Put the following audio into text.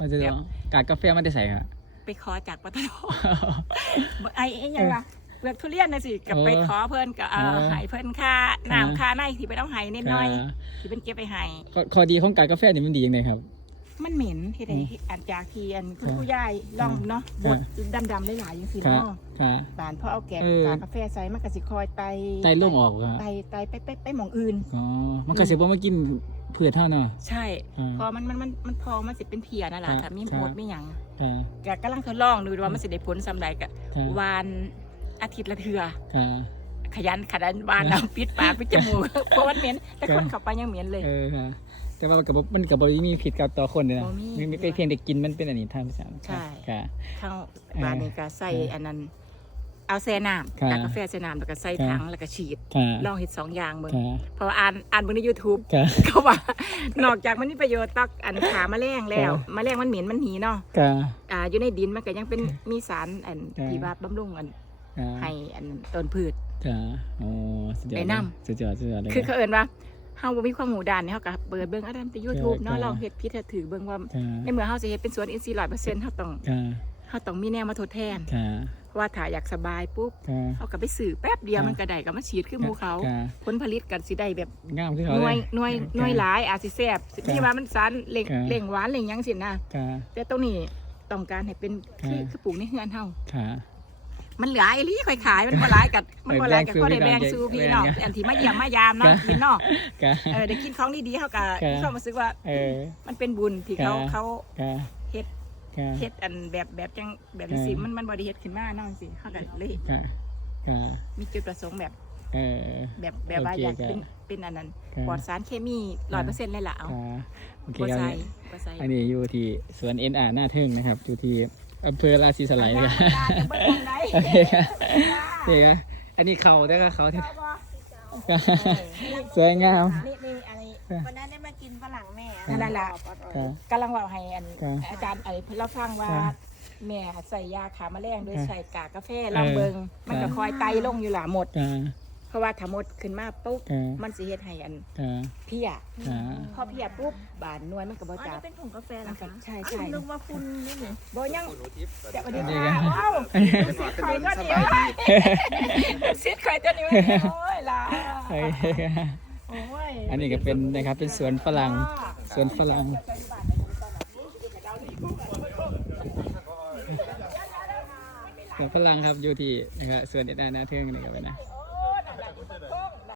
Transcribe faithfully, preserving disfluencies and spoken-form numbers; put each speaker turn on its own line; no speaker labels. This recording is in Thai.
แบบกากกาแฟมันได้ใส่ครับ
ไปขอจากปตทไอ้ยังวะเปลือกทุเรียนนะสิกับไปขอเพิ่นกับเออหายเพิ่นค่าน้ำค่าในที่ไปต้องหายนิดหน่อยที่เป็นเก็บไปหาย
ข้อดีของกากกาแฟนี่มันดียังไงครับ
มันเหม็นที่ใดอันจากที่อันคุณผู้ย่ายลองเนาะบดดำๆหลายๆอย่างสิเนาะบานพอเอาแกะกากาแฟใส่มันก็สิคอยไต
ไตล่งออก
ไตไตไปไปไปหม่องอื่น
อ๋อมันก็สิบ่มากินเผือกเท่าเนาะ
ใช่พอมันมันมันมันพอมันสิเป็นเพียนั่นแหละถ้ามีหมดไม่หยังแกกำลังทดลองดูว่ามันสิได้ผลสำใดกะวานอาทิตย์ละเทื่อขยันขยันวานเอาปิดปากปิดจมูกเพราะมันเหม็นแต่คนเข้าไปยังเหม็นเลย
เออค่ะแต่ว่ากับมันกับบริมีผิดกับต่อคนเลยนะมีเป็นเพียงเด็กกินมันเป็นอันนี้ทางภาษา
ใช่ค่ะข้าวบานนี้ก็ใส่อันนั้นเอาแซ่น้ำกากาแฟแซ่น้ำแล้วก็ใส่ถังแล้วก็ฉีดลองเห็ดสองอย่างเบิ่งเพราะว่าอ่านอ่านบนในยูทูบเขาว่านอกจากมันมีประโยชน์ตักอันขาแมลงแล้วแมลงมันเหม็นมันหนีเนาะอ่าอยู่ในดินมันก็ยังเป็นมีสารอันที่ว่าบำรุงอันให้อันต้นพืชในน้ำ
สุดยอดสุดยอดเลย
คือเขาเอิ้นว่าเฮาบ่มีความหูด้านนี่เฮาก็เปิดเบิ่งอันนั้นใน YouTube เนาะลองเฮ็ดผิดถือเบิ่งว่าในเมื่อเฮาสิเฮ็ดเป็นสวนอินทรีย์ ร้อยเปอร์เซ็นต์ เฮาต้องเฮาต้องมีแนวมาทดแทนเพราะว่าถ้าอยากสบายปุ๊บเฮาก็ไปซื้อแป๊บเดียวมันก็ได้ก็มาฉีดคือหมู่เขาผลผลิตกันสิได้แบบ
งามคือเขา
หน่วยหน่วยหน่วยหลายอาจสิแซ่บที่ว่ามันสารเล่งเล่งหวานเล่งหยังสินะแต่ตรงนี้ต้องการให้เป็นคือคือปลูกในเฮือนเฮามันเหลือไอ้ลี่ค่อยขายมันบ่หลายกับมันบ่หลายกับก็ได้แบ่งสู่พี่น้องอันที่มาเยี่ยมมายามเนาะกินเนาะเออได้กินของดีๆเฮาก็มีความรู้สึกว่ามันเป็นบุญที่เขาเขาเฮ็ดเฮ็ดอันแบบแบบจังแบบสิมันมันบ่ได้เฮ็ดขึ้นมาเนาะสิเฮาก็เลยมีจุดประสงค์แบบแบบแบบว่าอยากเป็นเป็นอันนั้นปลอดสารเคมี ร้อยเปอร์เซ็นต์ เลยล่ะเอาบ่ใส่บ่ใส่
อันนี้อยู่ที่สวน เอ็น อาร์ หน้าทึ่งนะครับอยู่ที่อำเภอราศีสไลด์เนี่ยเดี๋ยวอันนี้เขาได้ก็เขาสวยงาม
นี่นี่อันนี้
วันนั้นได้มากินฝรั่งแม่
นั่นแหละกำลังว่าให้อาจารย์ไอ้เราฟังว่าแม่ใส่ยาขาแมลงโดยใส่กากกาแฟลองเบิงมันก็คอยไตลงอยู่หล่ะหมดเพราะว่าถ้าหมดขึ้นมาปุ๊บมันสิเฮ็ดให้อันเพี้ยพอเพี้ยปุ๊บบานนวลมันก็บ่จับ
เป็นผงกาแฟนะคะ
ใช่ใช่
นึกว่าคุณนี่นี่
บ่ยังจะมาดีค่ะว้าวสิใครก็เดียวสิใครตัวนี้โอ้ยล่ะ
อันนี้ก็เป็นนะครับเป็นสวนฝรั่งสวนฝรั่งสวนฝรั่งครับอยู่ที่นะครับสวนเอ็ดอาร์หน้าทึ่งนี่ครับนะ